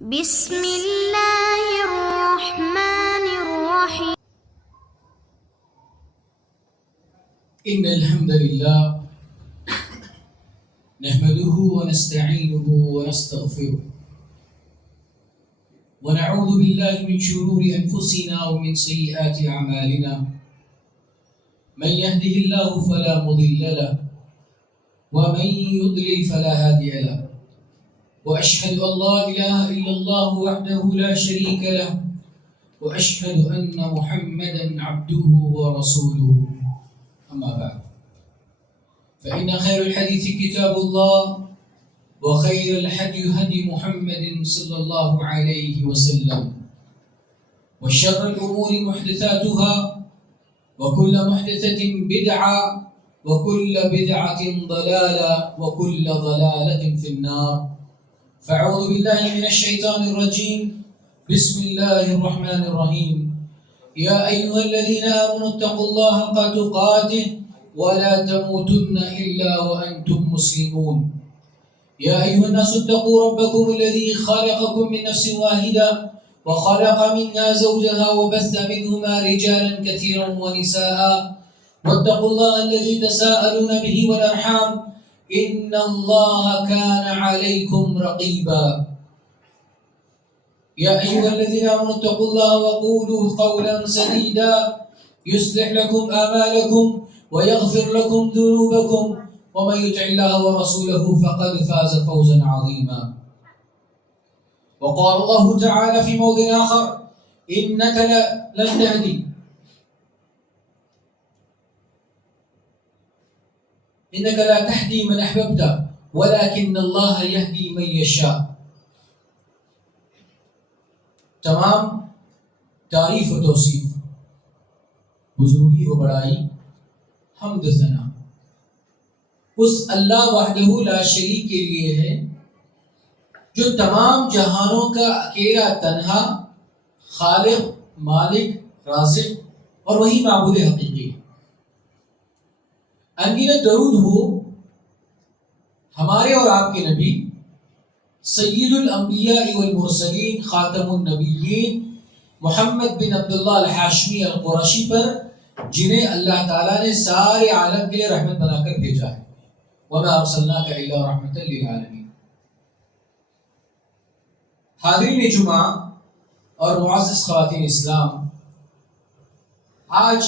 بسم اللہ الرحمن الرحیم إن الحمد لله نحمده ونستعينه ونستغفره ونعوذ بالله من شرور أنفسنا ومن سيئات أعمالنا من يهده الله فلا مضل له ومن يضلل فلا هادي له وأشهد أن لا إله إلا الله وحده لا شريك له وأشهد أن محمدا عبده ورسوله أما بعد فإن خير الحديث كتاب الله وخير الهدي هدي محمد صلى الله عليه وسلم وشر الأمور محدثاتها وكل محدثة بدعة وكل بدعة ضلالة وكل ضلالة في النار فأعوذ بالله من الشيطان الرجيم بسم الله الرحمن الرحيم يا أيها الذين آمنوا اتقوا الله حق تقاته ولا تموتن إلا وأنتم مسلمون يا أيها الناس اتقوا ربكم الذي خلقكم من نفس واحدة وخلق منها زوجها وبث منهما رجالا كثيرا ونساء واتقوا الله الذي تساءلون به والأرحام إن الله كان عليكم رقيبا يا أيها الذين آمنوا اتقوا الله وقولوا قولا سديدا يصلح لكم آمالكم ويغفر لكم ذنوبكم ومن يطع الله ورسوله فقد فاز فوزا عظيما وقال الله تعالى في موضع آخر إنك لن تهدي إنك لا تهدي من أحببت ولكن الله يهدي من يشاء تمام تعریف و توصیف بزرگی و بڑائی حمد ثنا اس اللہ وحدہ لا شریک کے لیے ہے جو تمام جہانوں کا اکیلا تنہا خالق مالک رازق اور وہی معبود حقیقی ہے۔ انگینا درود ہو ہمارے اور آپ کے نبی سید الانبیاء والمرسلین خاتم النبیین محمد بن عبداللہ الحاشمی القرشی پر جنہیں اللہ تعالیٰ نے سارے عالم کے لیے رحمت بنا کر بھیجا ہے وَمَا أَرْسَلْنَاكَ إِلَّا رَحْمَةً لِلْعَالَمِينَ۔ حاضرین جمعہ اور معزز خواتین اسلام، آج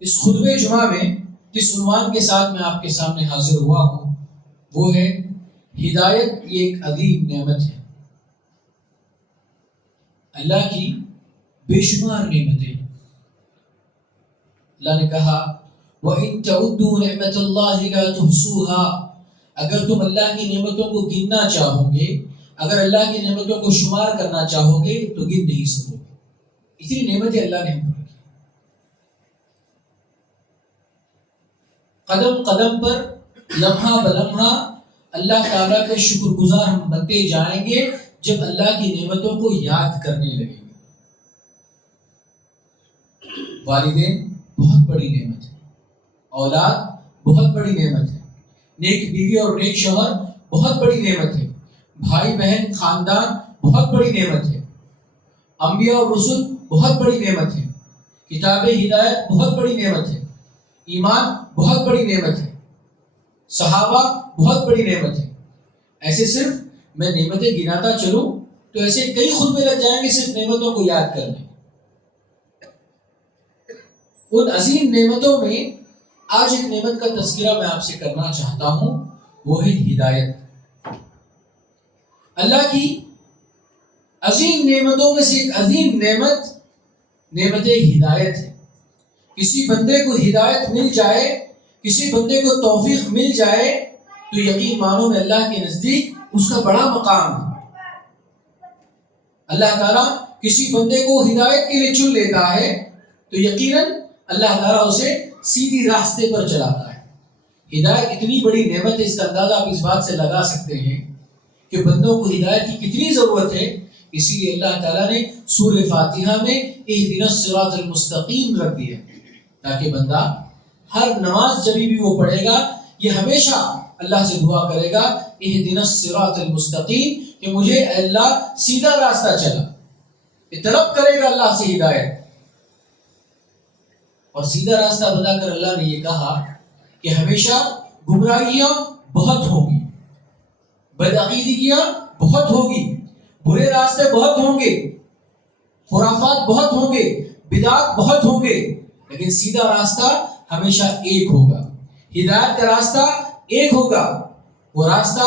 اس خطبہ جمعہ میں جس عنوان کے ساتھ میں آپ کے سامنے حاضر ہوا ہوں وہ ہے ہدایت یہ ایک عظیم نعمت ہے۔ اللہ کی بے شمار نعمتیں، اللہ نے کہا وَإِن تَعُدُّوا نِعْمَةَ اللَّهِ لَا تُحْصُوهَا، اگر تم اللہ کی نعمتوں کو گننا چاہو گے، اگر اللہ کی نعمتوں کو شمار کرنا چاہو گے تو گن نہیں سکو گے۔ اتنی نعمتیں اللہ نے ہم کو رکھی، قدم قدم پر لمحہ بلمحہ اللہ تعالیٰ کے شکر گزار ہم بنتے جائیں گے جب اللہ کی نعمتوں کو یاد کرنے لگیں گے۔ والدین بہت بڑی نعمت ہے، اولاد بہت بڑی نعمت ہے، نیک بیوی اور نیک شوہر بہت بڑی نعمت ہے، بھائی بہن خاندان بہت بڑی نعمت ہے، انبیاء اور رسل بہت بڑی نعمت ہے، کتاب ہدایت بہت بڑی نعمت ہے، ایمان بہت بڑی نعمت ہے، صحابہ بہت بڑی نعمت ہے۔ ایسے صرف میں نعمتیں گناتا چلوں تو ایسے کئی خطبے لگ جائیں گے صرف نعمتوں کو یاد کرنے۔ ان عظیم نعمتوں میں آج ایک نعمت کا تذکرہ میں آپ سے کرنا چاہتا ہوں، وہ ہے ہدایت۔ اللہ کی عظیم نعمتوں میں سے ایک عظیم نعمت ہدایت ہے۔ کسی بندے کو ہدایت مل جائے، کسی بندے کو توفیق مل جائے تو یقین مانو میں اللہ کے نزدیک اس کا بڑا مقام ہے۔ اللہ تعالیٰ کسی بندے کو ہدایت کے لیے چن لیتا ہے تو یقیناً اللہ تعالیٰ اسے سیدھی راستے پر چلاتا ہے۔ ہدایت اتنی بڑی نعمت ہے، اس کا اندازہ آپ اس بات سے لگا سکتے ہیں کہ بندوں کو ہدایت کی کتنی ضرورت ہے۔ اسی لیے اللہ تعالیٰ نے سورہ فاتحہ میں اہدنا الصراط المستقیم رکھ دیا تاکہ بندہ ہر نماز جب بھی وہ پڑھے گا یہ ہمیشہ اللہ سے دعا کرے گا اہدنا الصراط المستقیم کہ مجھے اللہ سیدھا راستہ چلا، طلب کرے گا اللہ سے ہدایت. اور سیدھا راستہ بتا کر اللہ نے یہ کہا کہ ہمیشہ گمراہیاں بہت ہوں گی، بدعقیدگیاں بہت ہوگی، برے راستے بہت ہوں گے، خرافات بہت ہوں گے، بدعات بہت ہوں گے، لیکن سیدھا راستہ ہمیشہ ایک ہوگا. ہدایت کا راستہ ایک ہوگا. وہ راستہ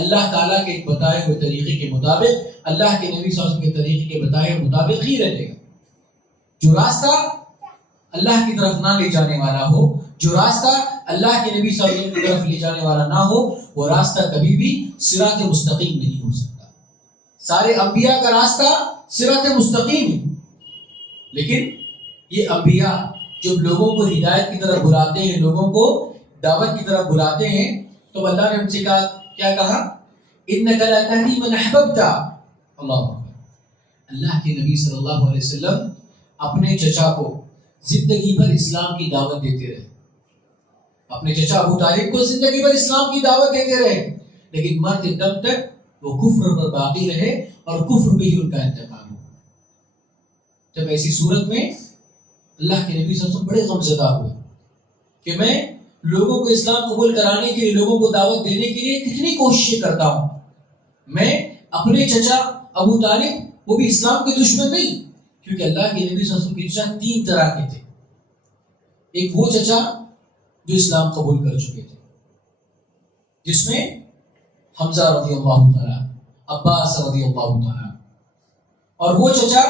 اللہ تعالیٰ کے ایک بتائے ہوئے طریقے کے مطابق، اللہ کے نبی صلی اللہ علیہ وسلم کے طریقے کے بتائے ہوئے مطابق ہی رہے گا. جو راستہ اللہ کی طرف نہ لے جانے والا ہو، جو راستہ اللہ کے نبی صلی اللہ علیہ وسلم کی طرف لے جانے والا نہ ہو، وہ راستہ کبھی بھی صراط مستقیم نہیں ہو سکتا. سارے انبیاء کا راستہ صراط مستقیم ہے، لیکن یہ انبیاء جب لوگوں کو ہدایت کی طرف بلاتے ہیں، لوگوں کو دعوت کی طرف بلاتے ہیں، تو اللہ نے ان سے کہا، کیا کہا؟ انک لا تہدی من احببت. اللہ اللہ کے نبی صلی اللہ علیہ وسلم اپنے چچا کو زندگی بھر اسلام کی دعوت دیتے رہے، اپنے چچا ابو طالب کو زندگی بھر اسلام کی دعوت دیتے رہے، لیکن مرتے دم تک وہ کفر پر باقی رہے اور کفر پہ ہی ان کا انتقال ہوا. جب ایسی صورت میں اللہ کے نبی صلی اللہ علیہ وسلم بڑے غمزدہ ہوئے کہ میں لوگوں کو اسلام قبول کرانے کے لیے، لوگوں کو دعوت دینے کے لیے کتنی کوششیں کرتا ہوں. میں اپنے چچا ابو طالب، وہ بھی اسلام کے دشمن نہیں، کیونکہ اللہ کے نبی صلی اللہ علیہ وسلم کے چچا 3 طرح کے تھے. ایک وہ چچا جو اسلام قبول کر چکے تھے، جس میں حمزہ رضی اللہ تعالیٰ، عباس رضی اللہ تعالیٰ، اور وہ چچا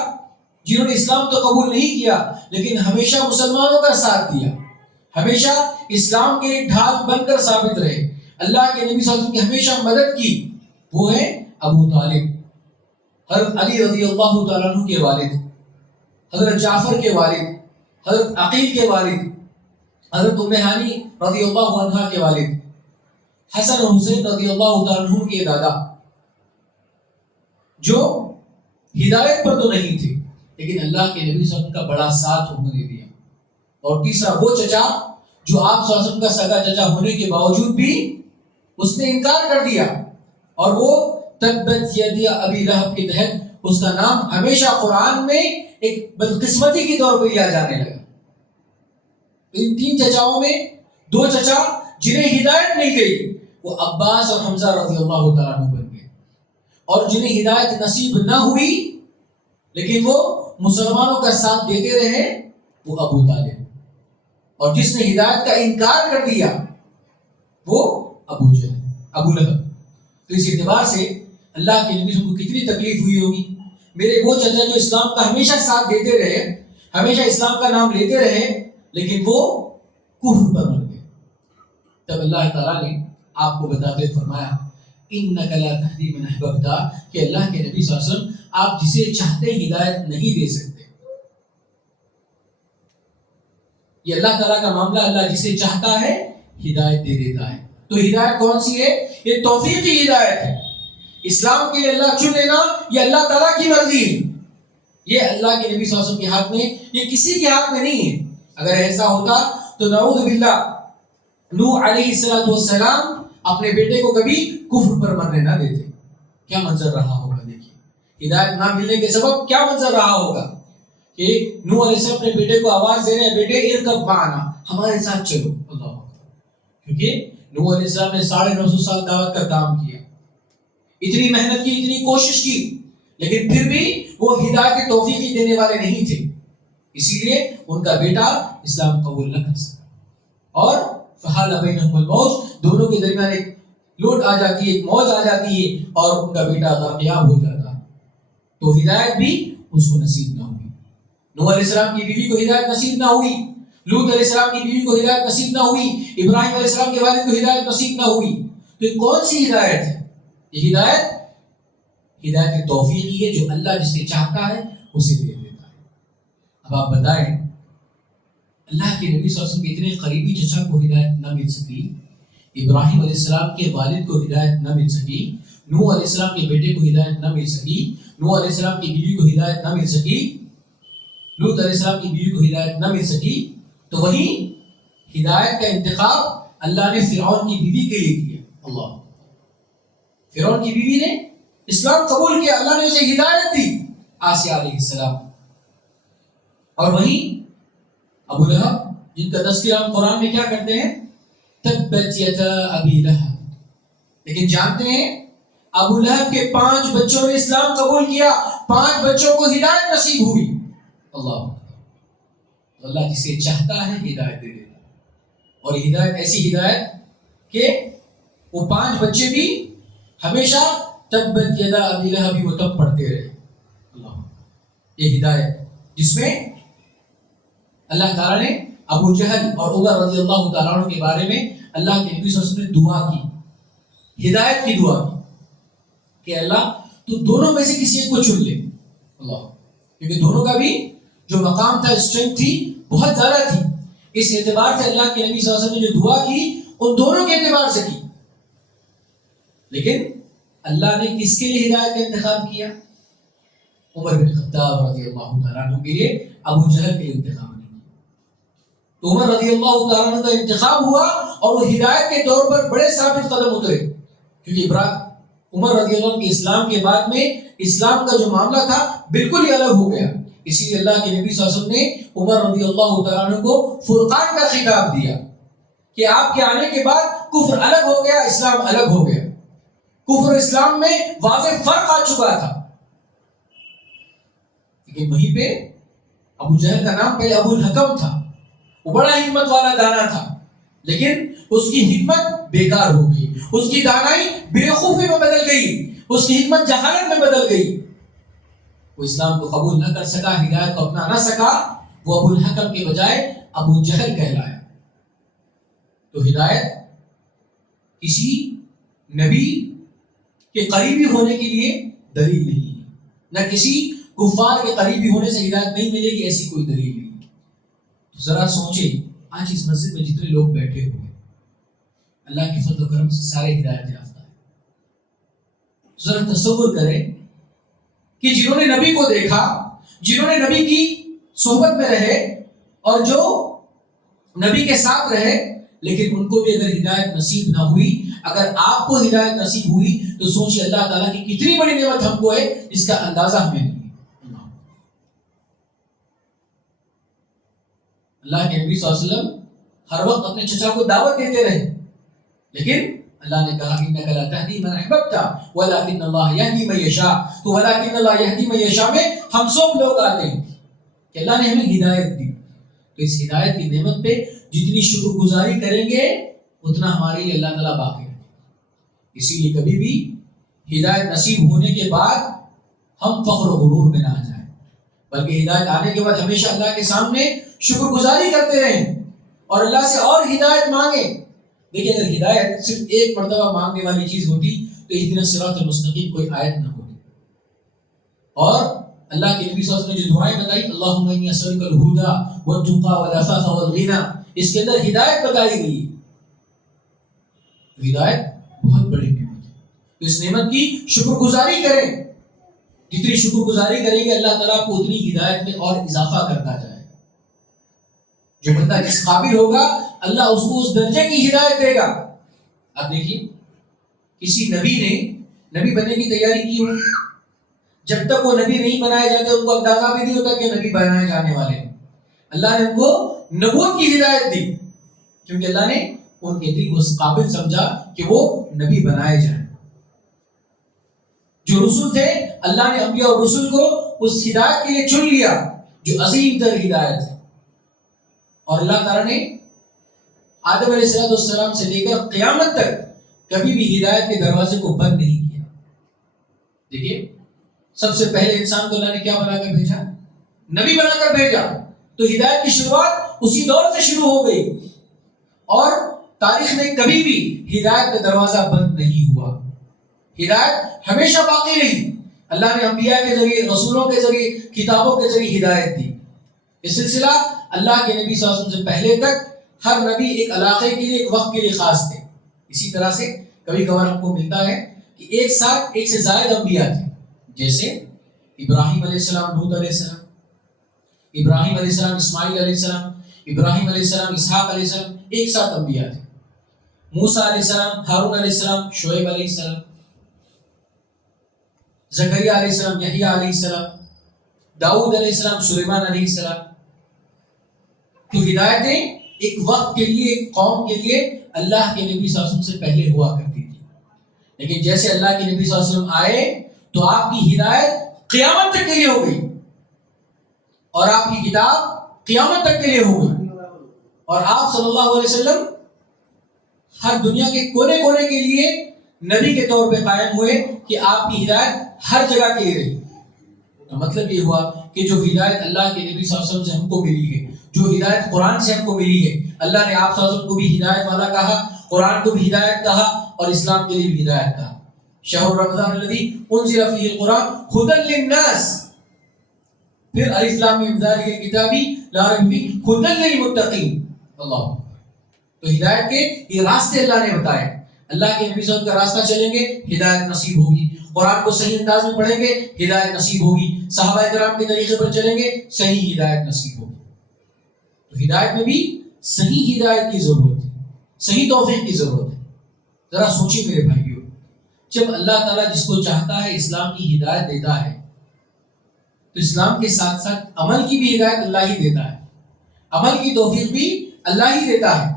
جنہوں نے اسلام تو قبول نہیں کیا لیکن ہمیشہ مسلمانوں کا ساتھ دیا، ہمیشہ اسلام کے لیے ڈھال بن کر ثابت رہے، اللہ کے نبی صلی اللہ علیہ وسلم کی ہمیشہ مدد کی. وہ ہے ابو طالب، حضرت علی رضی اللہ تعالیٰ عنہ کے والد، حضرت جعفر کے والد، حضرت عقیل کے والد، حضرت ام ہانی رضی اللہ عنہ کے والد، حسن و حسین رضی اللہ تعالیٰ عنہ کے دادا، جو ہدایت پر تو نہیں تھے لیکن اللہ کے نبی صلی اللہ علیہ وسلم کا بڑا ساتھ انہوں نے دیا. اور تیسرا وہ چچا جو آپ صلی اللہ علیہ وسلم کا سگا چچا ہونے کے باوجود بھی اس نے انکار کر دیا، اور وہ تبت یدی ابی لہب کے تحت اس کا نام ہمیشہ قرآن میں ایک بدقسمتی کے طور پر لیا جانے لگا. ان 3 چچاؤں میں 2 چچا جنہیں ہدایت مل گئی وہ عباس اور حمزہ رضی اللہ تعالیٰ عنہ بن گئے، اور جنہیں ہدایت نصیب نہ ہوئی لیکن وہ مسلمانوں کا ساتھ دیتے رہے وہ ابو طالب، اور جس نے ہدایت کا انکار کر دیا وہ ابو جہل، ابو لہب. تو اس اعتبار سے اللہ کے نبی کو کتنی تکلیف ہوئی ہوگی. میرے وہ چچا جو اسلام کا ہمیشہ ساتھ دیتے رہے، ہمیشہ اسلام کا نام لیتے رہے، لیکن وہ کفر پر مر گئے. تب اللہ تعالیٰ نے آپ کو بتاتے فرمایا انک لا تہدی من احببت، کہ اللہ کے نبی صلی اللہ علیہ وسلم آپ جسے چاہتے ہدایت نہیں دے سکتے. یہ اللہ تعالیٰ کا معاملہ، اللہ جسے چاہتا ہے ہدایت دے دیتا ہے. تو ہدایت کون سی ہے؟ یہ توفیقی ہدایت ہے. اسلام کے لیے اللہ چن لینا یہ اللہ تعالیٰ کی مرضی ہے، یہ اللہ کے نبی صلی اللہ علیہ وسلم کے ہاتھ میں، یہ کسی کے ہاتھ میں نہیں ہے. اگر ایسا ہوتا تو نعوذ باللہ نوح علیہ السلام اپنے بیٹے کو کبھی کفر پر مرنے نہ دیتے. کیا منظر رہا ہوگا؟ دیکھیے ہدایت نہ ملنے کے سبب کیا منظر رہا ہوگا کہ نوح علیہ السلام اپنے بیٹے کو آواز دے رہے ہیں، بیٹے ارکب معنا، ہمارے ساتھ چلو. اللہ اکبر. کیونکہ نوح علیہ السلام نے 950 سال دعوت کا کام کیا، اتنی محنت کی، اتنی کوشش کی، لیکن پھر بھی وہ ہدایت توفیقی دینے والے نہیں تھے. اسی لیے ان کا بیٹا اسلام قبول نہ کر سکا، اور فحال بینہم الموج، دونوں کے درمیان ایک لوٹ آ جاتی ہے، ایک موج آ جاتی ہے، اور ان کا بیٹا غرقیاب ہو جاتا ہے. تو ہدایت بھی اس کو نصیب نہ ہوئی. نوح علیہ السلام کی بیوی کو ہدایت نصیب نہ ہوئی، لوط علیہ السلام کی بیوی کو ہدایت نصیب نہ ہوئی، ابراہیم علیہ السلام کے والد کو ہدایت نصیب نہ ہوئی. تو یہ کون سی ہدایت ہے؟ یہ ہدایت توفیقی ہے، جو اللہ جسے چاہتا ہے اسے دے دیتا ہے. اب آپ بتائیں، اللہ کے نبی صلی اللہ علیہ وسلم کے اتنے قریبی چچا کو ہدایت نہ مل سکی، ابراہیم علیہ السلام کے والد کو ہدایت نہ مل سکی، نوح علیہ السلام کے بیٹے کو ہدایت نہ مل سکی، نوح علیہ السلام کی بیوی کو ہدایت نہ مل سکی، لوط علیہ السلام کی بیوی کو ہدایت نہ مل سکی، تو وہیں ہدایت کا انتخاب اللہ نے فرعون کی بیوی کے لیے کیا. اللہ، فرعون کی بیوی نے اسلام قبول کیا، اللہ نے اسے ہدایت دی، آسیہ علیہ السلام. اور وہیں ابو لہب جن کا تذکرہ ہم قرآن میں کیا کرتے ہیں، تبت یدا ابی لہب. لیکن جانتے ہیں ابو لہب کے 5 بچوں نے اسلام قبول کیا، 5 بچوں کو ہدایت نصیب ہوئی. اللہ جسے چاہتا ہے ہدایت دے دیتا، اور ہدایت ایسی ہدایت کہ وہ 5 بچے بھی ہمیشہ تبت یدا ابی لہب وہ تب پڑھتے رہے. اللہ، یہ ہدایت جس میں اللہ تعالیٰ نے ابو جہل اور عمر رضی اللہ تعالیٰ عنہ کے بارے میں اللہ کے نبی صلی اللہ علیہ وسلم نے دعا کی، ہدایت کی دعا کی کہ اللہ تو دونوں میں سے کسی ایک کو چن لے. اللہ، کیونکہ دونوں کا بھی جو مقام تھا، اسٹرینتھ تھی، بہت زیادہ تھی. اس اعتبار سے اللہ کے نبی صلی اللہ علیہ وسلم نے جو دعا کی ان دونوں کے اعتبار سے کی. لیکن اللہ نے کس کے لیے ہدایت کا انتخاب کیا؟ عمر بن خطاب رضی اللہ تعالیٰ عنہ کے لیے، ابو جہل کے لیے انتخاب نہیں کیا. تو عمر رضی اللہ تعالیٰ عنہ کا انتخاب ہوا اور وہ ہدایت کے طور پر بڑے ثابت قدم اترے. کیونکہ عمر رضی اللہ عنہ کے اسلام کے بعد میں اسلام کا جو معاملہ تھا بالکل ہی الگ ہو گیا. اسی لیے اللہ کے نبی صلی اللہ علیہ وسلم نے عمر رضی اللہ تعالیٰ عنہ کو فرقان کا خطاب دیا کہ آپ کے آنے کے بعد کفر الگ ہو گیا، اسلام الگ ہو گیا. کفر اسلام میں واضح فرق آ چکا تھا. لیکن وہیں پہ ابو جہل کا نام پہلے ابو الحکم تھا، وہ بڑا حکمت والا دانا تھا، لیکن اس کی حکمت بیکار ہو گئی، اس کی دانائی بےوقوفی میں بدل گئی، اس کی حکمت جہالت میں بدل گئی. وہ اسلام کو قبول نہ کر سکا، ہدایت کو اپنا نہ سکا، وہ ابو الحکم کے بجائے ابو جہل کہلایا. تو ہدایت کسی نبی کے قریبی ہونے کے لیے دلیل نہیں ہے، نہ کسی کفار کے قریبی ہونے سے ہدایت نہیں ملے گی، ایسی کوئی دلیل نہیں. تو ذرا سوچیں، آج اس مسجد میں جتنے لوگ بیٹھے ہوئے ہیں اللہ کے فضل و کرم سے سارے ہدایت یافتہ ہیں. ذرا تصور کریں کہ جنہوں نے نبی کو دیکھا، جنہوں نے نبی کی صحبت میں رہے اور جو نبی کے ساتھ رہے، لیکن ان کو بھی اگر ہدایت نصیب نہ ہوئی، اگر آپ کو ہدایت نصیب ہوئی تو سوچیے اللہ تعالیٰ کی کتنی بڑی نعمت ہم کو ہے، جس کا اندازہ ہمیں نہیں. اللہ کے نبی صلی اللہ علیہ وسلم ہر وقت اپنے چچا کو دعوت دیتے رہے، لیکن اللہ نے کہا انک لا تہدی من احببت ولکن اللہ یہدی من یشاء. تو ولکن اللہ یہدی من یشاء میں ہم سب لوگ آتے ہیں کہ اللہ نے ہمیں ہدایت دی. تو اس ہدایت کی نعمت پہ جتنی شکر گزاری کریں گے اتنا ہمارے لیے اللہ تعالیٰ باقی رکھے. اسی لیے کبھی بھی ہدایت نصیب ہونے کے بعد ہم فخر و غرور میں نہ آ جائیں، بلکہ ہدایت آنے کے بعد ہمیشہ اللہ کے سامنے شکر گزاری کرتے رہیں اور اللہ سے اور ہدایت مانگیں. دیکھیں، اگر ہدایت صرف ایک مرتبہ مانگنے والی چیز ہوتی تو اہدنا الصراط المستقیم کوئی آیت نہ ہوتی. اور اللہ کے نبی صلی اللہ علیہ وسلم نے جو دعائیں بتائی، اللہم انی اسألک الہدی والتقی والعفاف والغنی، اس کے اندر ہدایت بتائی گئی. تو ہدایت بہت بڑی نعمت ہے، تو اس نعمت کی شکر گزاری کریں. جتنی شکر گزاری کریں گے اللہ تعالیٰ کو اتنی ہدایت میں اور اضافہ کرتا جائے. جو بندہ جس قابل ہوگا اللہ اس کو اس درجے کی ہدایت دے گا. اب دیکھیے، کسی نبی نے نبی بننے کی تیاری کی ہو، جب تک وہ نبی نہیں بنائے جاتے ان کو اندازہ بھی نہیں ہوتا کہ نبی بنائے جانے والے ہیں. اللہ نے ان کو نبوت کی ہدایت دی کیونکہ اللہ نے ان کے دل کو اس قابل سمجھا کہ وہ نبی بنائے جائیں. جو رسول تھے اللہ نے انبیاء اور رسول کو اس ہدایت کے لیے چن لیا جو عظیم تر ہدایت ہے. اور اللہ تعالیٰ نے آدم علیہ السلام سے لے کر قیامت تک کبھی بھی ہدایت کے دروازے کو بند نہیں کیا. دیکھیے، سب سے پہلے انسان کو اللہ نے کیا بنا کر بھیجا؟ نبی بنا کر بھیجا. تو ہدایت کی شروعات اسی دور سے شروع ہو گئی اور تاریخ میں کبھی بھی ہدایت کا دروازہ بند نہیں ہوا. ہدایت ہمیشہ باقی رہی. اللہ نے انبیاء کے ذریعے، رسولوں کے ذریعے، کتابوں کے ذریعے ہدایت دی. یہ سلسلہ اللہ کے نبی صلی اللہ علیہ وسلم سے پہلے تک ہر نبی ایک علاقے کے لیے، ایک وقت کے لیے خاص تھے. اسی طرح سے کبھی کبھار ہم کو ملتا ہے کہ ایک ساتھ ایک سے زائد انبیاء تھے، جیسے ابراہیم علیہ السلام، لوط علیہ السلام، ابراہیم علیہ السلام، اسماعیل علیہ السلام، ابراہیم علیہ السلام، اسحاق علیہ السلام، ایک ساتھ انبیاء تھے. موسیٰ علیہ السلام، ہارون علیہ السلام، شعیب علیہ السلام، زکریا علیہ السلام، یحییٰ علیہ السلام، داؤد علیہ السلام، سلیمان علیہ السلام. تو ہدایتیں ایک وقت کے لیے، ایک قوم کے لیے اللہ کے نبی صلی اللہ علیہ وسلم سے پہلے ہوا کرتی تھی. لیکن جیسے اللہ کے نبی صلی اللہ علیہ وسلم آئے تو آپ کی ہدایت قیامت تک کے لیے ہو گئی، اور آپ کی کتاب قیامت تک کے لیے ہو گئی. اور آپ صلی اللہ علیہ وسلم ہر دنیا کے کونے کونے کے لیے نبی کے طور پہ قائم ہوئے کہ آپ کی ہدایت ہر جگہ کے لیے رہی. تو مطلب یہ ہوا کہ جو ہدایت اللہ کے نبی صلی اللہ علیہ وسلم سے ہم کو ملی ہے، جو ہدایت قرآن سے ہم کو ملی ہے، اللہ نے آپ صلی اللہ علیہ وسلم کو بھی ہدایت والا کہا، قرآن کو بھی ہدایت کہا، اور اسلام کے لیے بھی ہدایت کہا. شہر رمضان الذی انزل فیہ القرآن ھدی للناس، پھر الف لام میم ذالک الکتاب لا ریب فیہ ھدی للمتقین. اللہ، تو ہدایت کے یہ راستے اللہ نے بتائے. اللہ کے نبی صلی اللہ علیہ وسلم کا راستہ چلیں گے ہدایت نصیب ہوگی، قرآن کو صحیح انداز میں پڑھیں گے ہدایت نصیب ہوگی، صحابہ کرام کے طریقے پر چلیں گے صحیح ہدایت نصیب ہوگی. تو ہدایت میں بھی صحیح ہدایت کی ضرورت ہے، صحیح توفیق کی ضرورت ہے. ذرا سوچیے میرے بھائیو، جب اللہ تعالیٰ جس کو چاہتا ہے اسلام کی ہدایت دیتا ہے تو اسلام کے ساتھ ساتھ عمل کی بھی ہدایت اللہ ہی دیتا ہے، عمل کی توفیق بھی اللہ ہی دیتا ہے.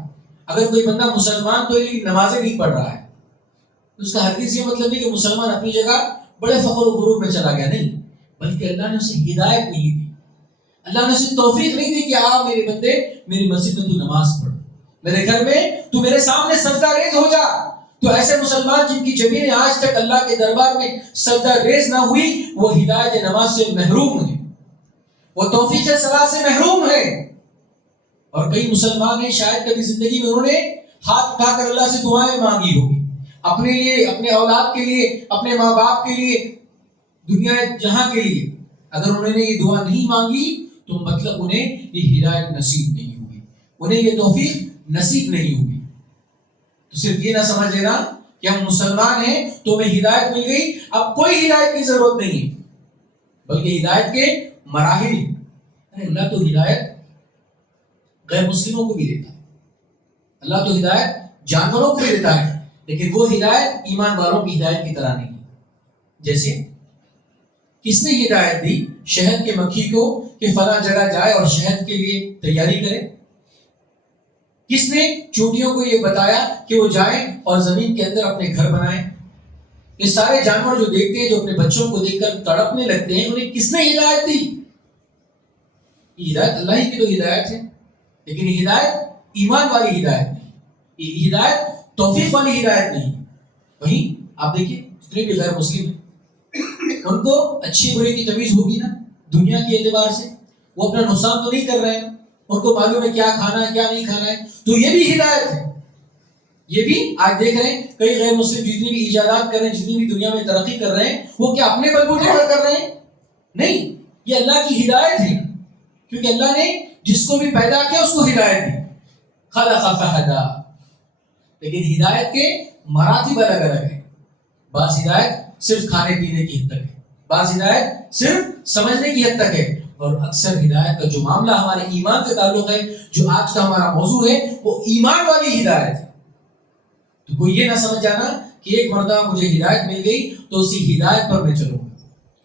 اگر کوئی بندہ مسلمان تو لیکن نمازیں نہیں پڑھ رہا ہے تو اس کا ہرگز یہ مطلب نہیں کہ مسلمان اپنی جگہ بڑے فخر و غرور میں چلا گیا، نہیں، بلکہ اللہ نے اسے ہدایت نہیں دی، اللہ نے اسے توفیق نہیں دی کہ آ میرے بندے میری مسجد میں تو نماز پڑھ، میرے گھر میں تو میرے سامنے سجدہ ریز ہو جا. تو ایسے مسلمان جن کی زمینیں آج تک اللہ کے دربار میں سجدہ ریز نہ ہوئی، وہ ہدایت نماز سے محروم ہیں، وہ توفیق صلاۃ سے محروم ہیں. اور کئی مسلمان ہیں شاید کبھی زندگی میں انہوں نے ہاتھ اٹھا کر اللہ سے دعائیں مانگی ہوگی اپنے لیے، اپنے اولاد کے لیے، اپنے ماں باپ کے لیے، دنیا جہاں کے لیے. اگر انہوں نے یہ دعا نہیں مانگی تو مطلب انہیں یہ ہدایت نصیب نہیں ہوگی، انہیں یہ توفیق نصیب نہیں ہوگی. تو صرف یہ نہ سمجھ لینا کہ ہم مسلمان ہیں تو ہمیں ہدایت مل گئی، اب کوئی ہدایت کی ضرورت نہیں ہے، بلکہ ہدایت کے مراحل. اللہ تو ہدایت غیر مسلموں کو بھی دیتا ہے، اللہ تو ہدایت جانوروں کو بھی دیتا ہے، لیکن وہ ہدایت ایمان والوں کی ہدایت کی طرح نہیں. جیسے کس نے ہدایت دی شہد کے مکھی کو کہ فلاں جگہ جائے اور شہد کے لیے تیاری کرے؟ کس نے چونٹیوں کو یہ بتایا کہ وہ جائیں اور زمین کے اندر اپنے گھر بنائیں؟ یہ سارے جانور جو دیکھتے ہیں، جو اپنے بچوں کو دیکھ کر تڑپنے لگتے ہیں، انہیں کس نے ہدایت دی؟ یہ ہدایت اللہ ہی کی تو ہدایت ہے، لیکن یہ ہدایت ایمان والی ہدایت نہیں، یہ ہدایت توفیق والی ہدایت نہیں. وہیں آپ دیکھیے جتنے بھی غیر مسلم ہیں ان کو اچھی برے کی تمیز ہوگی نا دنیا کے اعتبار سے، وہ اپنا نقصان تو نہیں کر رہے ہیں، ان کو معلوم ہے کیا کھانا ہے کیا نہیں کھانا ہے. تو یہ بھی ہدایت ہے. یہ بھی آج دیکھ رہے ہیں کئی غیر مسلم جتنی بھی ایجادات کر رہے ہیں، جتنی بھی دنیا میں ترقی کر رہے ہیں، وہ کیا اپنے بلبوتے پر کر رہے ہیں؟ نہیں، یہ اللہ کی ہدایت ہے، کیونکہ اللہ نے جس کو بھی پیدا کیا اس کو ہدایت دی. خلق فہدی. لیکن ہدایت کے مراتب الگ الگ ہیں. بعض ہدایت صرف کھانے پینے کی حد تک ہے، بعض ہدایت صرف سمجھنے کی حد تک ہے، اور اکثر ہدایت کا جو معاملہ ہمارے ایمان سے تعلق ہے، جو آج کا ہمارا موضوع ہے، وہ ایمان والی ہدایت ہے. تو کوئی یہ نہ سمجھ جانا کہ ایک مرتبہ مجھے ہدایت مل گئی تو اسی ہدایت پر میں چلوں گا.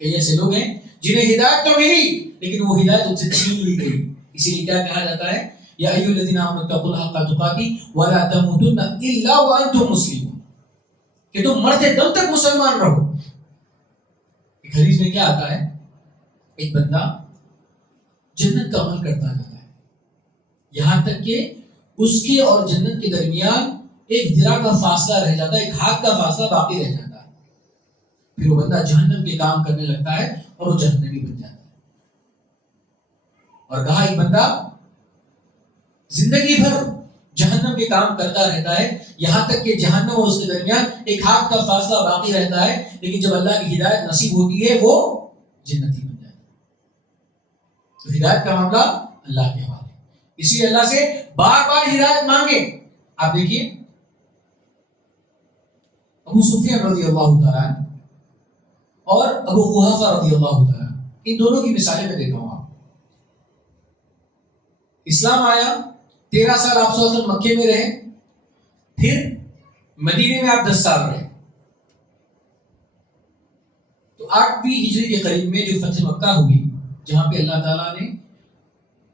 کئی ایسے لوگ ہیں جنہیں ہدایت تو ملی لیکن وہ ہدایت ان سے چھین لی گئی. اسی لیے کیا کہا جاتا ہے، یا ایھا الذین آمنوا اتقوا الحق تقاته ولا تموتن الا وانتم مسلمون، کہ تم مرتے دم تک مسلمان رہو. ایک حدیث میں کیا آتا ہے، ایک بندہ جنت کا عمل کرتا جاتا ہے یہاں تک کہ اس کے اور جنت کے درمیان ایک ذرا کا فاصلہ رہ جاتا ہے، ایک ہاتھ کا فاصلہ باقی رہ جاتا ہے. پھر وہ بندہ جہنم کے کام کرنے لگتا ہے اور وہ جہنمی بن جاتا ہے. اور کہا ایک بندہ زندگی بھر جہنم کے کام کرتا رہتا ہے یہاں تک کہ جہنم اور اس کے درمیان ایک ہاتھ کا فاصلہ باقی رہتا ہے، لیکن جب اللہ کی ہدایت نصیب ہوتی ہے وہ جنتی بن جاتا ہے. تو ہدایت کا معاملہ اللہ کے حوالے. اسی لیے اللہ سے بار بار ہدایت مانگے. آپ دیکھیے ابو سفیان رضی اللہ تعالیٰ عنہ اور ابو قحافہ رضی اللہ تعالیٰ عنہ، ان دونوں کی مثالیں میں دیتا ہوں. آپ اسلام آیا، 13 سال آپ صلی اللہ علیہ وسلم مکے میں رہے، پھر مدینے میں آپ 10 سال رہے. تو 8ویں ہجری کے قریب میں جو فتح مکہ ہوئی، جہاں پہ اللہ تعالیٰ نے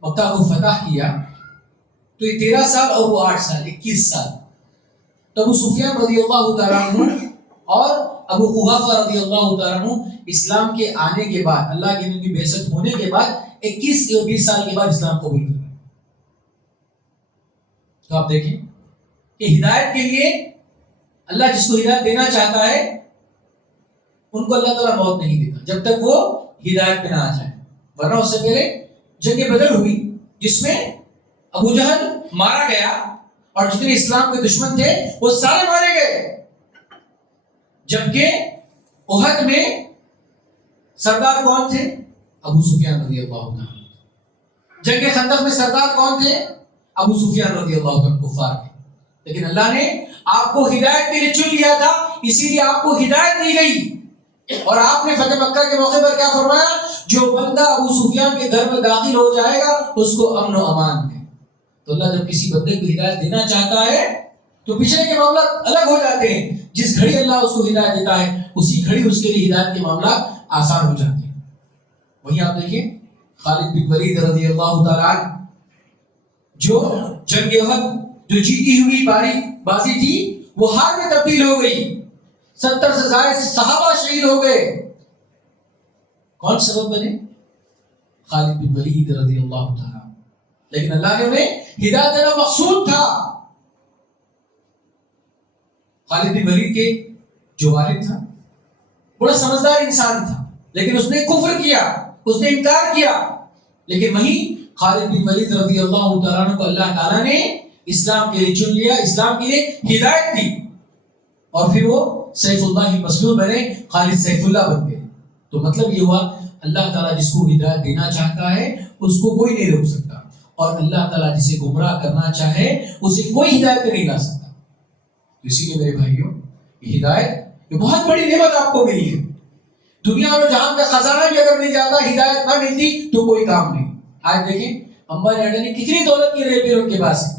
مکہ کو فتح کیا، تو یہ 13 سال اور وہ 8 سال 21 سال. تو ابو سفیان رضی اللہ تعالیٰ عنہ اور ابو قحافہ رضی اللہ تعالیٰ عنہ اسلام کے آنے کے بعد، اللہ کے نبی کی بعثت ہونے کے بعد 21 یا 20 سال کے بعد اسلام قبول کر. تو آپ دیکھیں کہ ہدایت کے لیے اللہ جس کو ہدایت دینا چاہتا ہے ان کو اللہ تعالیٰ موت نہیں دیتا جب تک وہ ہدایت پہ نہ آ جائے. ورنہ اس سے پہلے جنگ بدر ہوئی جس میں ابو جہل مارا گیا اور جتنے اسلام کے دشمن تھے وہ سارے مارے گئے. جبکہ احد میں سردار کون تھے؟ ابو سفیان رضی اللہ عنہ. جنگ خندق میں سردار کون تھے؟ ابو سفیان رضی اللہ عنہ کفار تھے. لیکن اللہ نے آپ کو ہدایت کے لیے چن لیا تھا، اسی لیے آپ کو ہدایت دی گئی. اور آپ نے فتح مکہ کے موقع پر کیا فرمایا؟ جو بندہ ابو سفیان کے گھر میں داخل ہو جائے گا اس کو امن و امان ہے. تو اللہ جب کسی بندے کو ہدایت دینا چاہتا ہے تو پچھلے کے معاملات الگ ہو جاتے ہیں. جس گھڑی اللہ اس کو ہدایت دیتا ہے اسی گھڑی اس کے لیے ہدایت کے معاملات آسان ہو جاتے ہیں. وہیں آپ دیکھیں خالد بن ولید رضی اللہ تعالیٰ عنہ، جو جنگ احد جو جیتی ہوئی بازی تھی وہ ہار میں تبدیل ہو گئی. 70 سے زائد صحابہ شہید ہو گئے. کون سبب بنے؟ خالد بن ولید رضی اللہ تعالیٰ. لیکن اللہ نے انہیں ہدایت دینا مقصود تھا. خالد بن ولید کے جو والد تھا بڑا سمجھدار انسان تھا، لیکن اس نے کفر کیا، اس نے انکار کیا. لیکن وہیں خالد بن ولید رضی اللہ تعالیٰ عنہ کو اللہ تعالیٰ نے اسلام کے لیے چن لیا، اسلام کے لیے ہدایت دی، اور پھر وہ سیف اللہ مسلول بنے، خالد سیف اللہ بن گئے. تو مطلب یہ ہوا اللہ تعالیٰ جس کو ہدایت دینا چاہتا ہے اس کو کوئی نہیں روک سکتا، اور اللہ تعالیٰ جسے گمراہ کرنا چاہے اسے کوئی ہدایت پہ نہیں لا سکتا. اسی لیے میرے بھائیوں یہ ہدایت یہ بہت بڑی نعمت آپ کو ملی ہے. دنیا میں جہاں کا خزانہ بھی اگر نہیں جاتا، ہدایت نہ ملتی تو کوئی کام نہیں. آج دیکھیں امبانی اڈانی کتنی دولت کی ریل ان کے پاس ہے،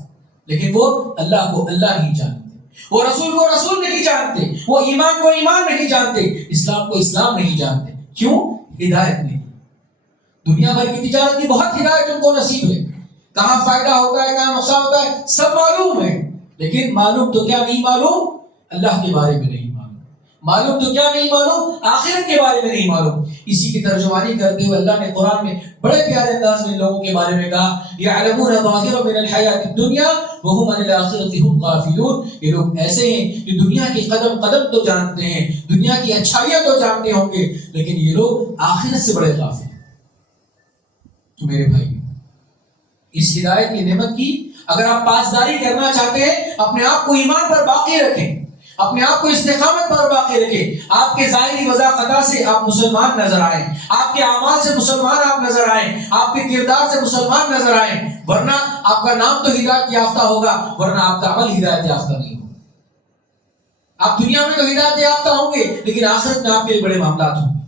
لیکن وہ اللہ کو اللہ نہیں جانتے، وہ رسول کو رسول نہیں جانتے، وہ ایمان کو ایمان نہیں جانتے، اسلام کو اسلام نہیں جانتے. کیوں؟ ہدایت نہیں. دنیا بھر کی تجارت کی بہت ہدایت ان کو نصیب ہے، کہاں فائدہ ہوتا ہے کہاں نقصان ہوتا ہے سب معلوم ہے. لیکن معلوم تو کیا نہیں معلوم؟ اللہ کے بارے میں نہیں معلوم. معلوم تو کیا نہیں معلوم؟ آخرت کے بارے میں نہیں معلوم. اسی کی ترجمانی کرتے ہوئے اللہ نے قرآن میں بڑے پیارے انداز میں لوگوں کے بارے میں کہا یعلمون ظاہرا من الحیات الدنیا وهم عن الآخرۃ هم غافلون. یہ لوگ ایسے ہیں کہ دنیا کی قدم قدم تو جانتے ہیں، دنیا کی اچھائیاں تو جانتے ہوں گے، لیکن یہ لوگ آخرت سے بڑے غافل ہیں. تو میرے بھائی اس ہدایت کی نعمت کی اگر آپ پاسداری کرنا چاہتے ہیں، اپنے آپ کو ایمان پر باقی رکھیں، اپنے آپ کو استقامت پر باقی رکھیں. آپ کے ظاہری وضاحت سے آپ مسلمان نظر آئیں، آپ کے اعمال سے مسلمان آپ نظر آئیں، آپ کے کردار سے مسلمان نظر آئیں. ورنہ آپ کا نام تو ہدایت یافتہ ہوگا، ورنہ آپ کا عمل ہدایت یافتہ نہیں ہوگا. آپ دنیا میں تو ہدایت یافتہ ہوں گے، لیکن آخرت میں آپ کے بڑے معاملات ہوں گے.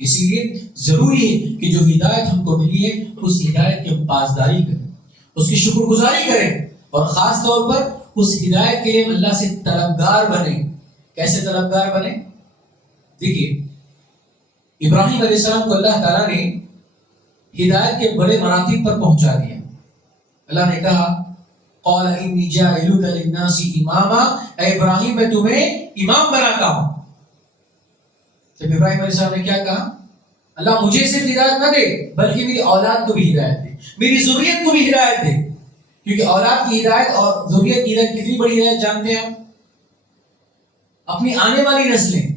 اسی لیے ضروری ہے کہ جو ہدایت ہم کو ملی ہے اس ہدایت کی ہم پاسداری کریں، اس کی شکر گزاری کریں، اور خاص طور پر اس ہدایت کے لیے اللہ سے طلبگار بنے. کیسے طلبگار بنے؟ دیکھیے ابراہیم علیہ السلام کو اللہ تعالیٰ نے ہدایت کے بڑے مراتب پر پہنچا دیا. اللہ نے کہا قال انی جاعلک للناس اماما، اے ابراہیم میں تمہیں امام بناتا ہوں. تو ابراہیم علیہ السلام نے کیا کہا؟ اللہ مجھے صرف ہدایت نہ دے بلکہ میری اولاد کو بھی ہدایت دے، میری ذریت کو بھی ہدایت دے. کیونکہ اولاد کی ہدایت اور ذریت کی ہدایت کتنی بڑی ہدایت جانتے ہیں آپ؟ اپنی آنے والی نسلیں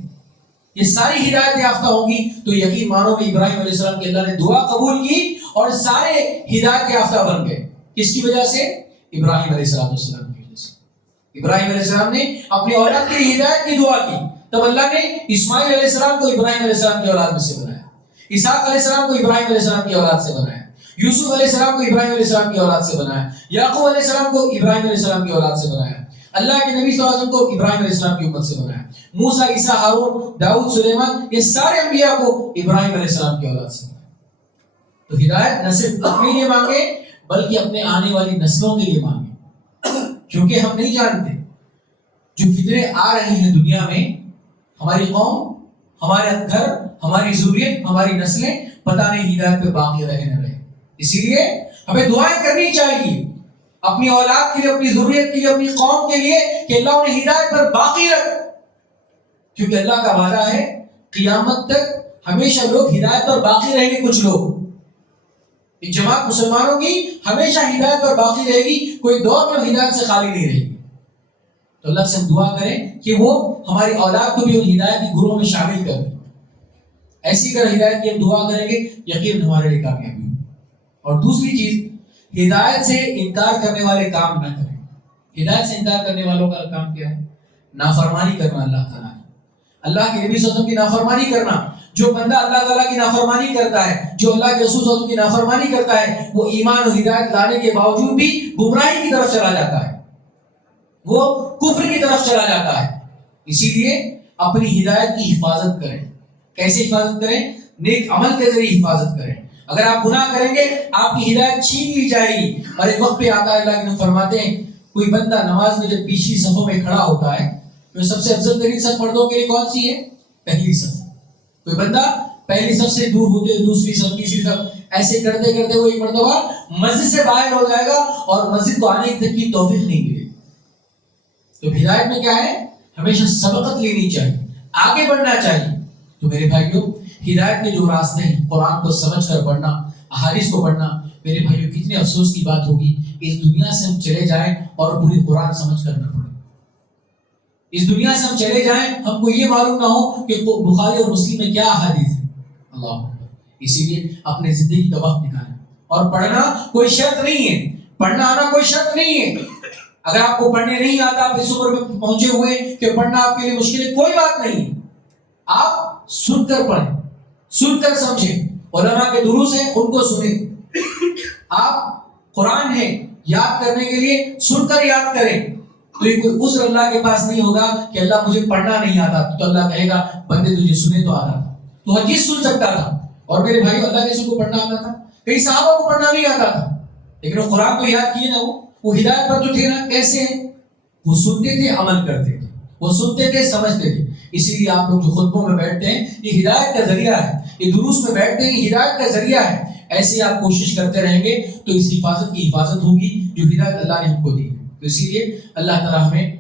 یہ ساری ہدایت یافتہ ہوں گی. تو یقین مانو کہ ابراہیم علیہ السلام کی اللہ نے دعا قبول کی اور سارے ہدایت یافتہ بن گئے. کس کی وجہ سے؟ ابراہیم علیہ السلام کی وجہ سے. ابراہیم علیہ السلام نے اپنی اولاد کے لیے ہدایت کی دعا کی، تب اللہ نے اسماعیل علیہ السلام کو ابراہیم علیہ السلام کی اولاد میں سے بنایا، اسحاق علیہ السلام کو ابراہیم علیہ السلام کی اولاد سے بنایا، یوسف علیہ السلام کو ابراہیم علیہ السلام کی اولاد سے بنایا، یعقوب علیہ السلام کو ابراہیم علیہ السلام کی اولاد سے بنایا، اللہ کے نبی صلی اللہ علیہ وسلم کو ابراہیم علیہ السلام کی امت سے بنایا، موسیٰ، عیسیٰ، ہارون، داؤد، سلیمان، یہ سارے انبیاء کو ابراہیم علیہ السلام کی اولاد سے بنایا. تو ہدایت نہ صرف اپنے لیے مانگے بلکہ اپنے آنے والی نسلوں کے لیے مانگے، کیونکہ ہم نہیں جانتے جو فتنے آ رہی ہیں دنیا میں، ہماری قوم، ہمارے گھر، ہماری ذریت، ہماری نسلیں پتہ نہیں ہدایت پہ باقی رہے نہ رہے. اسی لیے ہمیں دعائیں کرنی چاہیے اپنی اولاد کے لیے، اپنی ذریت کے لیے، اپنی قوم کے لیے کہ اللہ انہیں ہدایت پر باقی رکھ، کیونکہ اللہ کا وعدہ ہے قیامت تک ہمیشہ لوگ ہدایت پر باقی رہیں گے. کچھ لوگ، ایک جماعت مسلمانوں کی ہمیشہ ہدایت پر باقی رہے گی، کوئی دور میں ہدایت سے خالی نہیں رہے گی. تو اللہ سے ہم دعا کریں کہ وہ ہماری اولاد کو بھی ان ہدایت کی گروہ میں شامل کر دیں. ایسی اگر ہدایت کی ہم دعا کریں گے یقین ہمارے لیے کامیابی ہوگی. اور دوسری چیز، ہدایت سے انکار کرنے والے کام نہ کریں. ہدایت سے انکار کرنے والوں کا کام کیا ہے؟ نافرمانی کرنا اللہ تعالیٰ کی، اللہ کے نبی صلی اللہ علیہ وسلم کی نافرمانی کرنا. جو بندہ اللہ تعالیٰ کی نافرمانی کرتا ہے، جو اللہ کے رسول صلی اللہ علیہ وسلم کی نافرمانی کرتا ہے، وہ ایمان و ہدایت لانے کے باوجود بھی گمراہی کی طرف چلا جاتا ہے، وہ کفر کی طرف چلا جاتا ہے. اسی لیے اپنی ہدایت کی حفاظت کریں. کیسے حفاظت کریں؟ نیک عمل کے ذریعے حفاظت کریں. اگر آپ گناہ کریں گے آپ کی ہدایت چھین لی جائے گی. اور ایک وقت پہ آتا ہے، اللہ کے نبی فرماتے ہیں کوئی بندہ نماز میں جب پیچھلی صفوں میں کھڑا ہوتا ہے تو سب سے افضل ترین صف مردوں کے لیے کون سی ہے؟ پہلی صف. کوئی بندہ پہلی صف سے دور ہوتے دوسری صف، تیسری صف، ایسے کرتے کرتے وہ ایک مرتبہ مسجد سے باہر ہو جائے گا اور مسجد کو آنے تک کی توفیق نہیں ملے. تو ہدایت میں کیا ہے؟ ہمیشہ سبقت لینی چاہیے، آگے بڑھنا چاہیے. تو میرے بھائیوں، ہدایت کے جو راستے ہیں، قرآن کو سمجھ کر پڑھنا، احادیث کو پڑھنا. میرے بھائیوں، کتنے افسوس کی بات ہوگی اس دنیا سے ہم چلے جائیں اور پوری قرآن سمجھ کر نہ پڑھیں. اس دنیا سے ہم چلے جائیں، ہم کو یہ معلوم نہ ہو کہ بخاری اور مسلم میں کیا احادیث ہے. اللہ اکبر. اسی لیے اپنے زندگی کا وقت نکالیں. اور پڑھنا کوئی شرط نہیں ہے، پڑھنا آنا کوئی شرط نہیں ہے. اگر آپ کو پڑھنے نہیں آتا، آپ اس عمر میں پہنچے ہوئے کہ پڑھنا آپ کے لیے مشکل ہے، کوئی بات نہیں. آپ سن کر پڑھیں، سن کر سمجھیں. علماء کے دروس ہیں ان کو سنیں. آپ قرآن ہے یاد کرنے کے لیے سن کر یاد کریں. تو یہ کوئی عذر اللہ کے پاس نہیں ہوگا کہ اللہ مجھے پڑھنا نہیں آتا. تو اللہ کہے گا بندے تجھے سنے تو آتا تھا، تو حدیث سن سکتا تھا. اور میرے بھائی، اللہ کے رسول کو پڑھنا آتا تھا، کئی صحابہ کو پڑھنا نہیں آتا تھا، لیکن وہ قرآن کو یاد کیے نا. وہ ہدایت پر تو تھے نا. کیسے ہیں؟ وہ سنتے تھے، عمل کرتے تھے، وہ سنتے تھے، سمجھتے تھے. اسی لیے آپ لوگ جو خطبوں میں بیٹھتے ہیں یہ ہدایت کا ذریعہ ہے، یہ دروس میں بیٹھتے ہیں یہ ہدایت کا ذریعہ ہے. ایسے آپ کوشش کرتے رہیں گے تو اس حفاظت کی حفاظت ہوگی جو ہدایت اللہ نے ہم کو دی. تو اسی لیے اللہ تعالیٰ ہمیں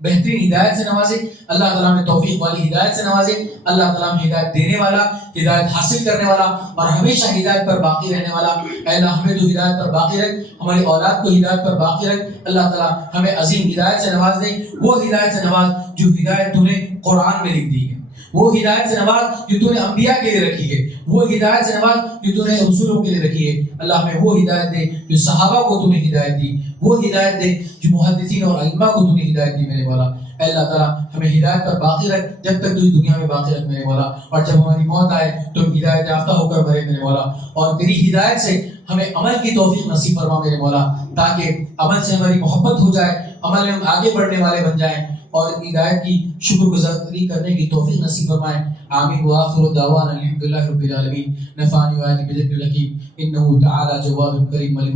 بہترین ہدایت سے نوازے، اللہ تعالیٰ ہمیں توفیق والی ہدایت سے نوازے. اللہ تعالیٰ ہمیں ہدایت دینے والا، ہدایت حاصل کرنے والا اور ہمیشہ ہدایت پر باقی رہنے والا. اے اللہ ہمیں تو ہدایت پر باقی رکھ، ہماری اولاد کو ہدایت پر باقی رکھ. اللہ تعالیٰ ہمیں عظیم ہدایت سے نواز دے، وہ ہدایت سے نواز جو ہدایت تو نے قرآن میں لکھ دی ہے، وہ ہدایت سے نواز جو تو نے انبیاء کے لیے رکھی ہے، وہ ہدایت سے نواز جو تو نے رسولوں کے لیے رکھی ہے. اللہ ہمیں وہ ہدایت دے جو صحابہ کو تو نے ہدایت دی، وہ ہدایت دے جو محدثین اور ائمہ کو تو نے ہدایت دی میرے مولا. اے اللہ تعالیٰ ہمیں ہدایت پر باقی رکھ جب تک تو اس دنیا میں باقی رکھ میرے مولا. اور جب ہماری موت آئے تو ہم ہدایت یافتہ ہو کر مرے میرے مولا. اور تیری ہدایت سے ہمیں عمل کی توفیق نصیب فرما میرے مولا، تاکہ عمل سے ہماری محبت ہو جائے، عمل میں ہم آگے بڑھنے والے بن جائیں اور ہدایت کی شکر گزاری کرنے کی توفیق نصیب فرمائیں. آمین. وآخر دعوانا الحمدللہ رب العالمین. نفعنی وآیات بذکر الحکیم انہ تعالی جواد کریم.